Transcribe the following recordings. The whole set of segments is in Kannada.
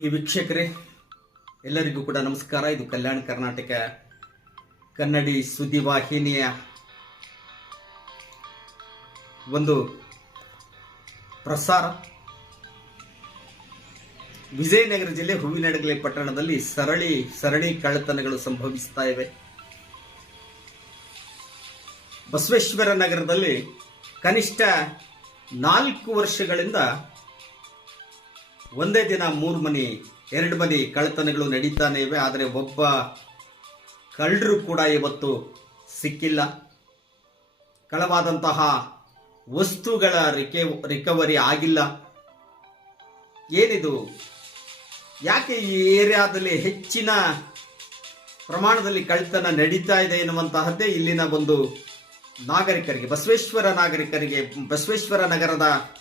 ಈ ವೀಕ್ಷಕರೇ, ಎಲ್ಲರಿಗೂ ಕೂಡ ನಮಸ್ಕಾರ. ಇದು ಕಲ್ಯಾಣ ಕರ್ನಾಟಕ ಕನ್ನಡಿ ಸುದ್ದಿ ವಾಹಿನಿಯ ಒಂದು ಪ್ರಸಾರ. ವಿಜಯನಗರ ಜಿಲ್ಲೆ ಹೂವಿನಡಗಲಿ ಪಟ್ಟಣದಲ್ಲಿ ಸರಳಿ, ಸರಣಿ ಕಳ್ಳತನಗಳು ಸಂಭವಿಸ್ತಾ ಇವೆ. ಬಸವೇಶ್ವರ ನಗರದಲ್ಲಿ ಕನಿಷ್ಠ ನಾಲ್ಕು ವರ್ಷಗಳಿಂದ ಒಂದೇ ದಿನ ಮೂರು ಮನಿ, ಎರಡು ಮನಿ ಕಳ್ಳತನಗಳು ನಡೀತಾನೆ ಇವೆ ಆದರೆ ಒಬ್ಬ ಕಳ್ಳರು ಕೂಡ ಇವತ್ತು ಸಿಕ್ಕಿಲ್ಲ. ಕಳವಾದಂತಹ ವಸ್ತುಗಳ ರಿಕೆ, ರಿಕವರಿ ಆಗಿಲ್ಲ. ಏನಿದು? ಯಾಕೆ ಈ ಏರಿಯಾದಲ್ಲಿ ಹೆಚ್ಚಿನ ಪ್ರಮಾಣದಲ್ಲಿ ಕಳ್ತನ ನಡೀತಾ ಇದೆ ಎನ್ನುವಂತಹದ್ದೇ ಇಲ್ಲಿನ ಒಂದು ನಾಗರಿಕರಿಗೆ, ಬಸವೇಶ್ವರ ನಾಗರಿಕರಿಗೆ, ಬಸವೇಶ್ವರ ನಗರದ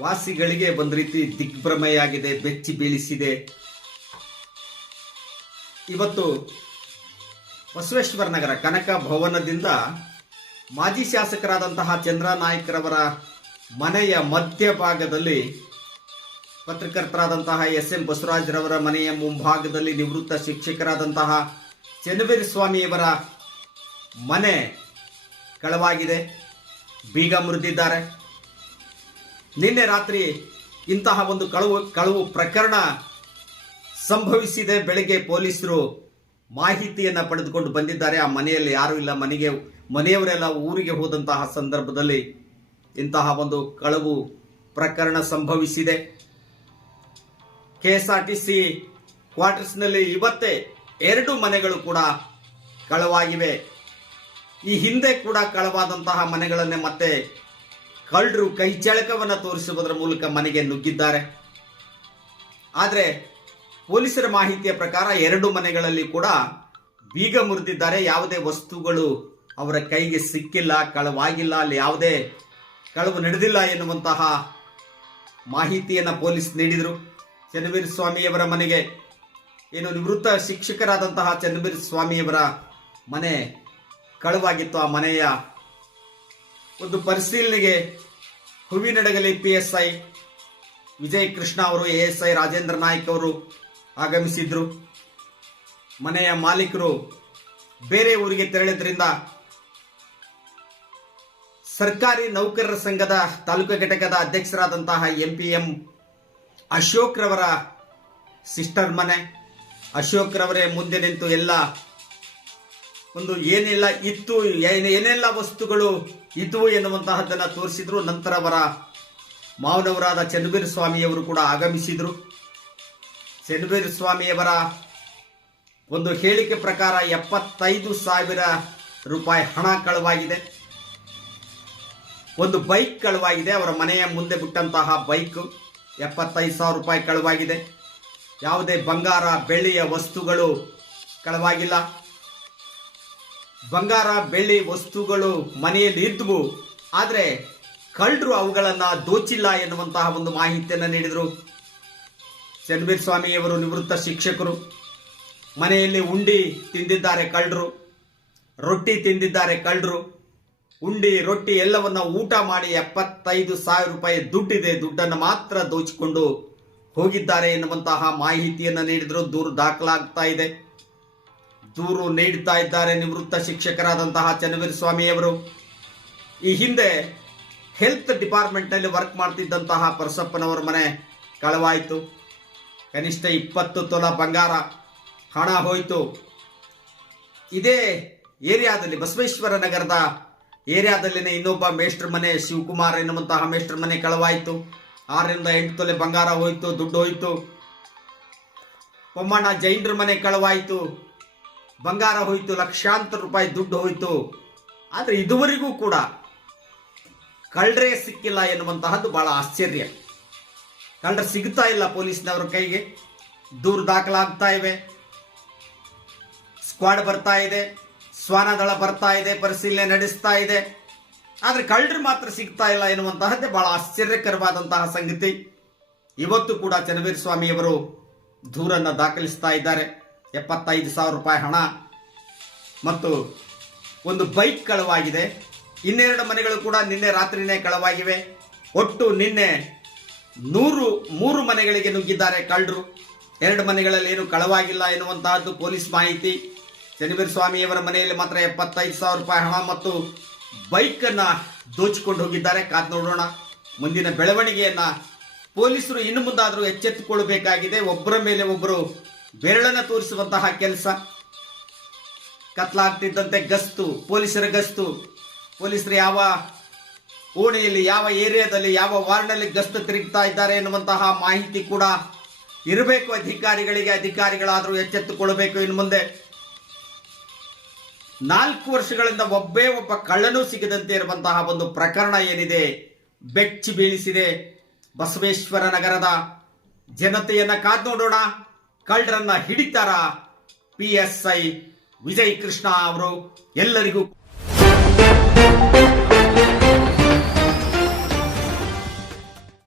ವಾಸಿಗಳಿಗೆ ಒಂದು ರೀತಿ ದಿಗ್ಭ್ರಮೆಯಾಗಿದೆ, ಬೆಚ್ಚಿ ಬೀಳಿಸಿದೆ. ಇವತ್ತು ಬಸವೇಶ್ವರ ನಗರ ಕನಕ ಭವನದಿಂದ ಮಾಜಿ ಶಾಸಕರಾದಂತಹ ಚಂದ್ರ ನಾಯ್ಕರವರ ಮನೆಯ ಮಧ್ಯಭಾಗದಲ್ಲಿ ಪತ್ರಕರ್ತರಾದಂತಹ ಎಸ್ ಎಂ ಬಸವರಾಜ್ರವರ ಮನೆಯ ಮುಂಭಾಗದಲ್ಲಿ ನಿವೃತ್ತ ಶಿಕ್ಷಕರಾದಂತಹ ಚನ್ನವೀರ ಸ್ವಾಮಿಯವರ ಮನೆ ಕಳವಾಗಿದೆ. ಬೀಗ ಮುರಿದಿದ್ದಾರೆ. ನಿನ್ನೆ ರಾತ್ರಿ ಇಂತಹ ಒಂದು ಕಳವು ಕಳವು ಪ್ರಕರಣ ಸಂಭವಿಸಿದೆ. ಬೆಳಗ್ಗೆ ಪೊಲೀಸರು ಮಾಹಿತಿಯನ್ನು ಪಡೆದುಕೊಂಡು ಬಂದಿದ್ದಾರೆ. ಆ ಮನೆಯಲ್ಲಿ ಯಾರೂ ಇಲ್ಲ. ಮನೆಗೆ, ಮನೆಯವರೆಲ್ಲ ಊರಿಗೆ ಹೋದಂತಹ ಸಂದರ್ಭದಲ್ಲಿ ಇಂತಹ ಒಂದು ಕಳವು ಪ್ರಕರಣ ಸಂಭವಿಸಿದೆ. ಕೆಎಸ್ಆರ್ ಟಿ ಸಿ ಕ್ವಾರ್ಟರ್ಸ್ನಲ್ಲಿ ಇವತ್ತೇ ಎರಡು ಮನೆಗಳು ಕೂಡ ಕಳವಾಗಿವೆ. ಈ ಹಿಂದೆ ಕೂಡ ಕಳವಾದಂತಹ ಮನೆಗಳನ್ನೇ ಮತ್ತೆ ಕಳ್ಳರು ಕೈ ಚಳಕವನ್ನು ತೋರಿಸುವುದರ ಮೂಲಕ ಮನೆಗೆ ನುಗ್ಗಿದ್ದಾರೆ. ಆದರೆ ಪೊಲೀಸರ ಮಾಹಿತಿಯ ಪ್ರಕಾರ ಎರಡು ಮನೆಗಳಲ್ಲಿ ಕೂಡ ಬೀಗ ಮುರಿದಿದ್ದಾರೆ. ಯಾವುದೇ ವಸ್ತುಗಳು ಅವರ ಕೈಗೆ ಸಿಕ್ಕಿಲ್ಲ, ಕಳವಾಗಿಲ್ಲ, ಅಲ್ಲಿ ಯಾವುದೇ ಕಳವು ನಡೆದಿಲ್ಲ ಎನ್ನುವಂತಹ ಮಾಹಿತಿಯನ್ನು ಪೊಲೀಸ್ ನೀಡಿದರು. ಚನ್ನವೀರ ಸ್ವಾಮಿಯವರ ಮನೆಗೆ ಏನು ನಿವೃತ್ತ ಶಿಕ್ಷಕರಾದಂತಹ ಚನ್ನವೀರ ಸ್ವಾಮಿಯವರ ಮನೆ ಕಳವಾಗಿತ್ತು. ಆ ಮನೆಯ ಒಂದು ಪರಿಶೀಲನೆಗೆ Huvinahadagali P S I Vijay Krishna ಅವರು A S I Rajendra Naik ಅವರು ಆಗಮಿಸಿದ್ರು. ಮನೆಯ ಮಾಲೀಕರು ಬೇರೆ ಊರಿಗೆ ತೆರಳಿದ್ರಿಂದ ಸರ್ಕಾರಿ ನೌಕರರ ಸಂಘದ ತಾಲೂಕು ಘಟಕದ ಅಧ್ಯಕ್ಷರಾದಂತಹ ಎಂ ಪಿ ಎಂ ಅಶೋಕ್ರವರ ಸಿಸ್ಟರ್ ಮನೆ. ಅಶೋಕ್ರವರೇ ಮುಂದೆ ನಿಂತು ಎಲ್ಲ ಒಂದು ಏನೆಲ್ಲ, ಇತ್ತು ಏನ್- ಏನೆಲ್ಲ ವಸ್ತುಗಳು ಇದ್ವು ಎನ್ನುವಂತಹದ್ದನ್ನ ತೋರಿಸಿದ್ರು. ನಂತರ ಅವರ ಮಾವನವರಾದ ಚನ್ನಬೀರ ಸ್ವಾಮಿಯವರು ಕೂಡ ಆಗಮಿಸಿದ್ರು. ಚನ್ನಬೀರ ಸ್ವಾಮಿಯವರ ಒಂದು ಹೇಳಿಕೆ ಪ್ರಕಾರ ಎಪ್ಪತ್ತೈದು ಸಾವಿರ ರೂಪಾಯಿ ಹಣ ಕಳವಾಗಿದೆ. ಒಂದು ಬೈಕ್ ಕಳವಾಗಿದೆ. ಅವರ ಮನೆಯ ಮುಂದೆ ಬಿಟ್ಟಂತಹ ಬೈಕ್ ಎಪ್ಪತ್ತೈದು ಸಾವಿರ ರೂಪಾಯಿ ಕಳವಾಗಿದೆ. ಯಾವುದೇ ಬಂಗಾರ, ಬೆಳ್ಳಿಯ ವಸ್ತುಗಳು ಕಳವಾಗಿಲ್ಲ. ಬಂಗಾರ, ಬೆಳ್ಳಿ ವಸ್ತುಗಳು ಮನೆಯಲ್ಲಿ ಇದ್ವು. ಆದರೆ ಕಳ್ಳರು ಅವುಗಳನ್ನು ದೋಚಿಲ್ಲ ಎನ್ನುವಂತಹ ಒಂದು ಮಾಹಿತಿಯನ್ನು ನೀಡಿದರು. ಚನ್ನವೀರ್ ಸ್ವಾಮಿಯವರು ನಿವೃತ್ತ ಶಿಕ್ಷಕರು. ಮನೆಯಲ್ಲಿ ಉಂಡಿ ತಿಂದಿದ್ದಾರೆ ಕಳ್ಳರು. ರೊಟ್ಟಿ ತಿಂದಿದ್ದಾರೆ ಕಳ್ಳರು. ಉಂಡಿ, ರೊಟ್ಟಿ ಎಲ್ಲವನ್ನ ಊಟ ಮಾಡಿ ಎಪ್ಪತ್ತೈದು ಸಾವಿರ ರೂಪಾಯಿ ದುಡ್ಡಿದೆ. ದುಡ್ಡನ್ನು ಮಾತ್ರ ದೋಚಿಕೊಂಡು ಹೋಗಿದ್ದಾರೆ ಎನ್ನುವಂತಹ ಮಾಹಿತಿಯನ್ನು ನೀಡಿದ್ರು. ದೂರು ದಾಖಲಾಗ್ತಾ ಇದೆ. ದೂರು ನೀಡುತ್ತಾ ಇದ್ದಾರೆ ನಿವೃತ್ತ ಶಿಕ್ಷಕರಾದಂತಹ ಚನ್ನವೀರ ಸ್ವಾಮಿಯವರು. ಈ ಹಿಂದೆ ಹೆಲ್ತ್ ಡಿಪಾರ್ಟ್ಮೆಂಟ್ನಲ್ಲಿ ವರ್ಕ್ ಮಾಡ್ತಿದ್ದಂತಹ ಪರಸಪ್ಪನವರ ಮನೆ ಕಳವಾಯಿತು. ಕನಿಷ್ಠ ಇಪ್ಪತ್ತು ತೊಲ ಬಂಗಾರ ಹಣ ಹೋಯಿತು. ಇದೇ ಏರಿಯಾದಲ್ಲಿ ಬಸವೇಶ್ವರ ನಗರದ ಏರಿಯಾದಲ್ಲಿನ ಇನ್ನೊಬ್ಬ ಮೇಷ್ಟ್ರ ಮನೆ ಶಿವಕುಮಾರ್ ಎನ್ನುವಂತಹ ಮೇಷ್ಟ್ರ ಮನೆ ಕಳವಾಯಿತು. ಆರರಿಂದ ಎಂಟು ತೊಲೆ ಬಂಗಾರ ಹೋಯಿತು, ದುಡ್ಡು ಹೋಯಿತು. ಪೊಮ್ಮಣ್ಣ ಜೈನರ ಮನೆ ಕಳವಾಯಿತು. ಬಂಗಾರ ಹೋಯಿತು, ಲಕ್ಷಾಂತರ ರೂಪಾಯಿ ದುಡ್ಡು ಹೋಯಿತು. ಆದರೆ ಇದುವರೆಗೂ ಕೂಡ ಕಳ್ಳರೇ ಸಿಕ್ಕಿಲ್ಲ ಎನ್ನುವಂತಹದ್ದು ಬಹಳ ಆಶ್ಚರ್ಯ. ಕಳ್ಳರು ಸಿಗ್ತಾ ಇಲ್ಲ ಪೊಲೀಸ್ನವರ ಕೈಗೆ. ದೂರು ದಾಖಲಾಗ್ತಾ ಇವೆ. ಸ್ಕ್ವಾಡ್ ಬರ್ತಾ ಇದೆ. ಶ್ವಾನದಳ ಬರ್ತಾ ಇದೆ, ಪರಿಶೀಲನೆ ನಡೆಸ್ತಾ ಇದೆ. ಆದರೆ ಕಳ್ಳರು ಮಾತ್ರ ಸಿಗ್ತಾ ಇಲ್ಲ ಎನ್ನುವಂತಹದ್ದೇ ಬಹಳ ಆಶ್ಚರ್ಯಕರವಾದಂತಹ ಸಂಗತಿ. ಇವತ್ತು ಕೂಡ ಚನ್ನವೀರ ಸ್ವಾಮಿಯವರು ದೂರನ್ನ ದಾಖಲಿಸ್ತಾ ಇದ್ದಾರೆ. ಎಪ್ಪತ್ತೈದು ಸಾವಿರ ರೂಪಾಯಿ ಹಣ. ಮತ್ತು ಒಂದು ಬೈಕ್ ಕಳವಾಗಿದೆ. ಇನ್ನೆರಡು ಮನೆಗಳು ಕೂಡ ನಿನ್ನೆ ರಾತ್ರಿನೇ ಕಳವಾಗಿವೆ. ಒಟ್ಟು ನಿನ್ನೆ ನೂರು, ಮೂರು ಮನೆಗಳಿಗೆ ನುಗ್ಗಿದ್ದಾರೆ ಕಳ್ಳರು. ಎರಡು ಮನೆಗಳಲ್ಲಿ ಏನು ಕಳವಾಗಿಲ್ಲ ಎನ್ನುವಂತಹದ್ದು ಪೊಲೀಸ್ ಮಾಹಿತಿ. ಶನಿವೀರ ಸ್ವಾಮಿಯವರ ಮನೆಯಲ್ಲಿ ಮಾತ್ರ ಎಪ್ಪತ್ತೈದು ಸಾವಿರ ರೂಪಾಯಿ ಹಣ ಮತ್ತು ಬೈಕ್ ಅನ್ನ ದೋಚಿಕೊಂಡು ಹೋಗಿದ್ದಾರೆ. ಕಾದು ನೋಡೋಣ. ಮುಂದಿನ ಬೆಳವಣಿಗೆಯನ್ನ ಪೊಲೀಸರು ಇನ್ನು ಮುಂದಾದರೂ ಎಚ್ಚೆತ್ತುಕೊಳ್ಳಬೇಕಾಗಿದೆ ಒಬ್ಬರ ಮೇಲೆ ಒಬ್ಬರು ಬೆರಳನ್ನ ತೋರಿಸುವಂತಹ ಕೆಲಸ. ಕತ್ಲಾಗ್ತಿದ್ದಂತೆ ಗಸ್ತು, ಪೊಲೀಸರ ಗಸ್ತು. ಪೊಲೀಸರು ಯಾವ ಓಣಿಯಲ್ಲಿ, ಯಾವ ಏರಿಯಾದಲ್ಲಿ, ಯಾವ ವಾರ್ಡ್ನಲ್ಲಿ ಗಸ್ತು ತಿರುಗ್ತಾ ಇದ್ದಾರೆ ಎನ್ನುವಂತಹ ಮಾಹಿತಿ ಕೂಡ ಇರಬೇಕು. ಅಧಿಕಾರಿಗಳಿಗೆ ಅಧಿಕಾರಿಗಳಾದರೂ ಎಚ್ಚೆತ್ತುಕೊಳ್ಳಬೇಕು. ಇನ್ನು ಮುಂದೆ ನಾಲ್ಕು ವರ್ಷಗಳಿಂದ ಒಬ್ಬೇ ಒಬ್ಬ ಕಳ್ಳನೂ ಸಿಗದಂತೆ ಇರುವಂತಹ ಒಂದು ಪ್ರಕರಣ ಏನಿದೆ, ಬೆಚ್ಚಿ ಬೀಳಿಸಿದೆ. ಬಸವೇಶ್ವರ ನಗರದ ಜನತೆಯನ್ನ ಕಾದ್ ನೋಡೋಣ ಕಳ್ಳರನ್ನ ಹಿಡಿತಾರ P S I Vijay Krishna ಅವರು ಎಲ್ಲರಿಗೂ.